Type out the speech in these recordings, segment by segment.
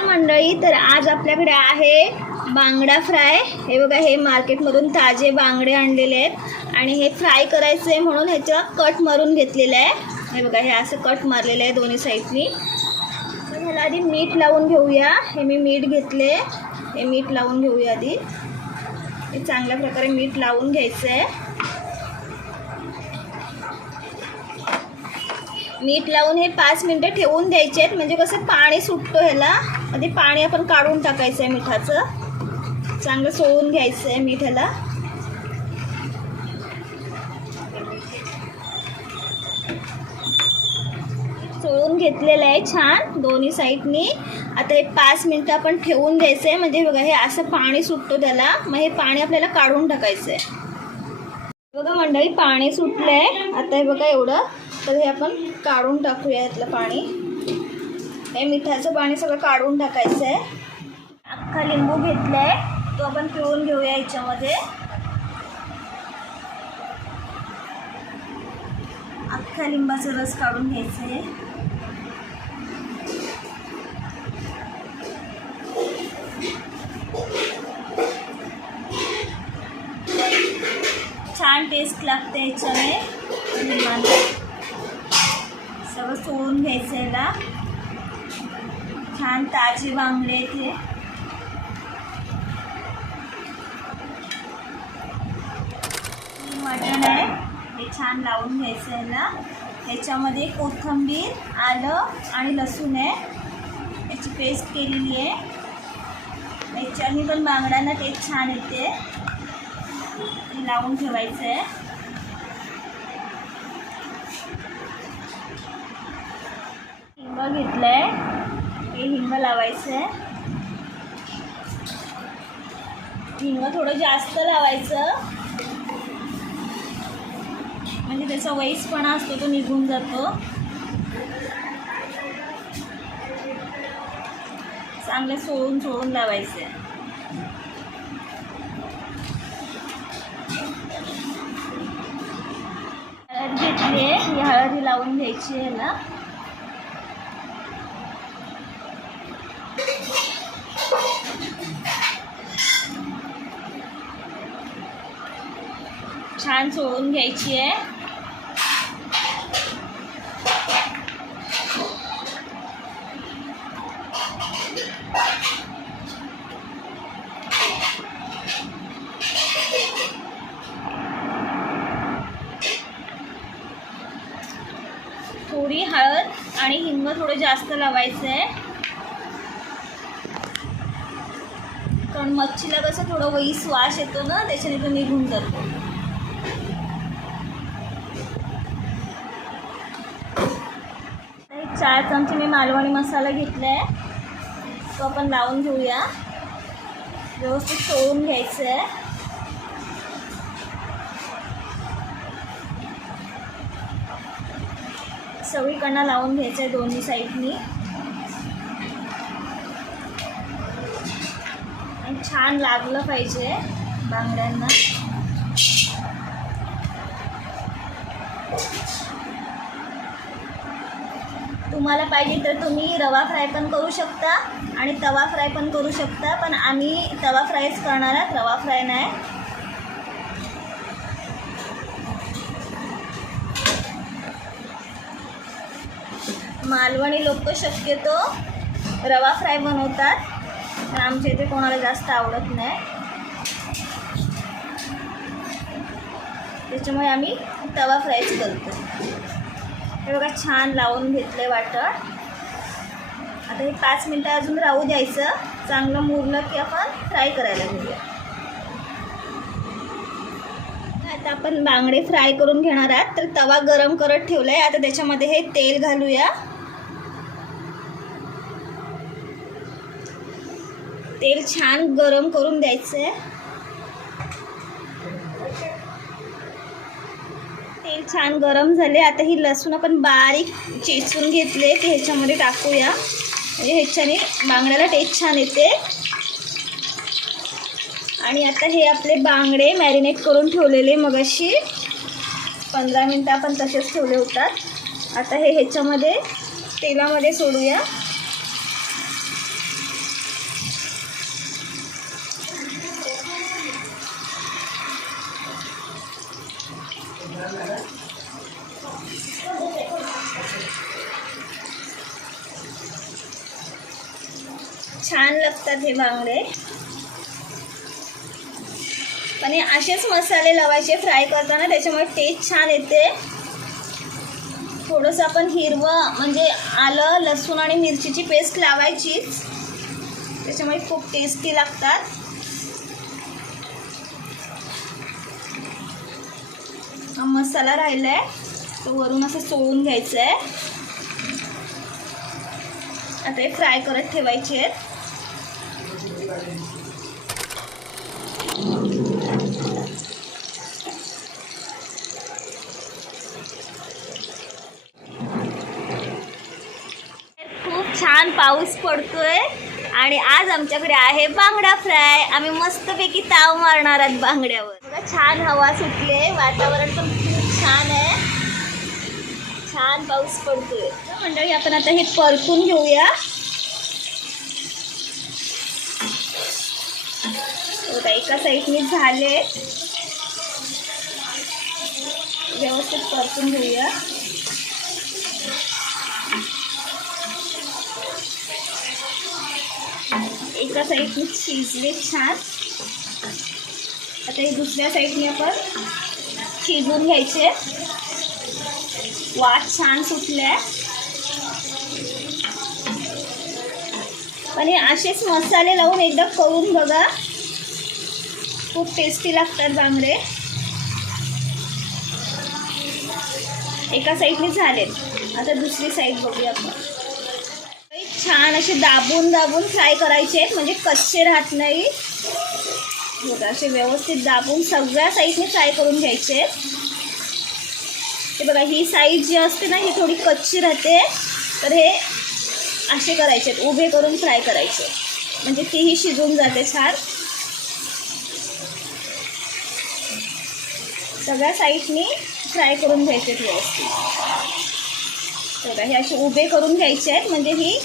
नमस्कार मंडळी. तर आज आपल्याकडे आहे बांगडा फ्राय. हे बघा, हे मार्केटमधून ताजे बांगडे आणलेले आहेत आणि हे फ्राय करायचे म्हणून ह्याचा कट मारून घेतलेला आहे. हे बघा, हे असं कट मारलेलं आहे दोन्ही साईडनी. तर ह्याला आधी मीठ लावून घेऊया. हे मी मीठ घेतले, हे मीठ लावून घेऊया आधी. हे चांगल्या प्रकारे मीठ लावून घ्यायचं आहे. मीठ लावून हे 5 मिनटं ठेवून द्यायचे आहेत. म्हणजे कसं पाणी सुटतो ह्याला, आधी पाणी आपण काढून टाकायचं आहे मिठाचं. चांगलं सोळून घ्यायचं आहे मीठ ह्याला. सोळून घेतलेलं आहे छान दोन्ही साईडनी. आता हे 5 मिनटं आपण ठेवून द्यायचं आहे. म्हणजे बघा, हे असं पाणी सुटतो त्याला, मग हे पाणी आपल्याला काढून टाकायचं आहे. बघा मंडळी, पाणी सुटलं आहे आता. हे बघा एवढं. तर हे आपण काढून टाकूया यातलं पाणी. हे मिठाचं पाणी सगळं काढून टाकायचं आहे. अख्खा लिंबू घेतला आहे, तो आपण पिळून घेऊया याच्यामध्ये. अख्खा लिंबाचा रस काढून घ्यायचा आहे. छान टेस्ट लागते याच्याने. सगळं सोडून घ्यायचं याला. छान ताजे बांगडे इथे. मटण आहे, हे छान लावून घ्यायचं याला. ह्याच्यामध्ये कोथिंबीर, आलं आणि लसूण आहे, याची पेस्ट केलेली आहे. याच्याने पण बांगड्यांना टेस्ट छान येते. हे लावून ठेवायचं आहे. हिंग घेतलंय, हे हिंग लावायचं आहे. हिंग थोडं जास्त लावायचं, म्हणजे त्याचा वैसपणा असतो तो निघून जातो. चांगलं सोळून लावायचं आहे. हळद घेतली आहे, ही हळद लावून घ्यायची आहे याला. छान सोळून घ्यायची आहे. थोडी हळद आणि हिंग थोडं जास्त लावायचं आहे, कारण मच्छीला कसं थोडं वैस वास येतो ना, त्याच्याने तो निघून जातो. 4 चमचे मी मालवणी मसाला घेतला आहे, तो आपण लावून घेऊया. व्यवस्थित सोळून घ्यायचं आहे. सगळीकडनं लावून घ्यायचं आहे दोन्ही साईडनी. आणि छान लागलं पाहिजे बांगड्यांना. तुम्हाला पाहिजे तर तुम्ही रवा फ्राय पण करू शकता आणि तवा फ्राय पण करू शकता, पण आम्ही तवा फ्रायच करणार आहोत, रवा फ्राय नाही. मालवणी लोक शक्यतो रवा फ्राय बनवतात, पण आमच्या इथे कोणाला जास्त आवडत नाही, त्याच्यामुळे आम्ही तवा फ्रायच करतो. हे बघा, छान लावून घेतलं आहे वाटण. आता हे 5 मिनटं अजून राहू द्यायचं. चांगलं मुरलं की आपण फ्राय करायला घेऊया. आता आपण बांगडे फ्राय करून घेणार आहात. तर तवा गरम करत ठेवला आहे. आता त्याच्यामध्ये हे तेल घालूया. तेल छान गरम करून द्यायचं आहे. तेल छान गरम झाले. आता ही लसूण आपण बारीक चेचून घेतले, ते ह्याच्यामध्ये टाकूया. म्हणजे ह्याच्याने बांगड्याला टेस्ट छान येते. आणि आता हे आपले बांगडे मॅरिनेट करून ठेवलेले मगाशी 15 मिनटं आपण तसेच ठेवले होतात. आता हे ह्याच्यामध्ये तेलामध्ये सोडूया. छान लागतात हे बांगडे. पण हे असेच मसाले लावायचे फ्राय करताना, त्याच्यामुळे टेस्ट छान येते. थोडंसं आपण हिरवं म्हणजे आलं लसूण आणि मिरचीची पेस्ट लावायचीच, त्याच्यामुळे खूप टेस्टी लागतात. हा मसाला राहिलाय तो वरून असं चोळून घ्यायचा आहे. आता हे फ्राय करत ठेवायचे आहेत. खूप छान पाऊस पडतोय आणि आज आमच्याकडे आहे बांगडा फ्राय. आम्ही मस्तपैकी ताव मारणार आहोत बांगड्यावर. बघा छान हवा सुटले, वातावरण पण खूप छान आहे. छान पाऊस पडतोय. मंडळी आपण आता हे परतून घेऊया. बघा एका साईडने झाले, व्यवस्थित परतून घेऊया. एका साईडने शिजले छान. आता हे दुसऱ्या साईडने आपण शिजवून घ्यायचे. वास छान सुटलाय. पण हे असेच मसाले लावून एकदा करून बघा, खूप टेस्टी लागतात बांगडे. एका साईडने झालेत, आता दुसरी साईड बघूया आपण. छान असे दाबून दाबून फ्राय करायचे आहेत, म्हणजे कच्चे राहत नाही. बघा असे व्यवस्थित दाबून सगळ्या साईडने फ्राय करून घ्यायचे. हे बघा ही साईड जी असते ना ही थोडी कच्ची राहते, तर हे असे करायचे, उभे करून फ्राय करायचे, म्हणजे तीही शिजून जाते छान. सगळ्या साईडनी फ्राय करून घ्यायचे व्यवस्थित. बघा हे असे उभे करून घ्यायचे आहेत, म्हणजे ही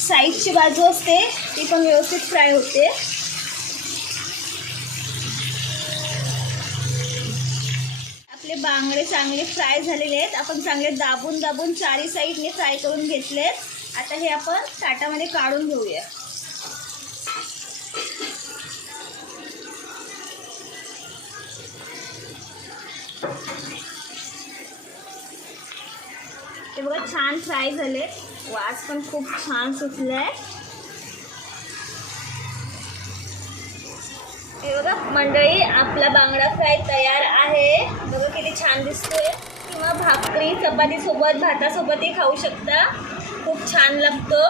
साईडची बाजू असते ती पण व्यवस्थित फ्राय होते. आपले बांगडे चांगले फ्राय झालेले आहेत. आपण चांगले दाबून दाबून चारी साईडने फ्राय करून घेतलेत. आता हे आपण ताटामध्ये काढून घेऊया. ते बघा छान फ्राय झाले, वास पण खूप छान सुटलाय. हे बघा मंडळी आपला बांगडा फ्राय तयार आहे. बघा किती छान दिसतोय. किंवा भाकरी चपाती सोबत भातासोबतही खाऊ शकता, खूप छान लागतो.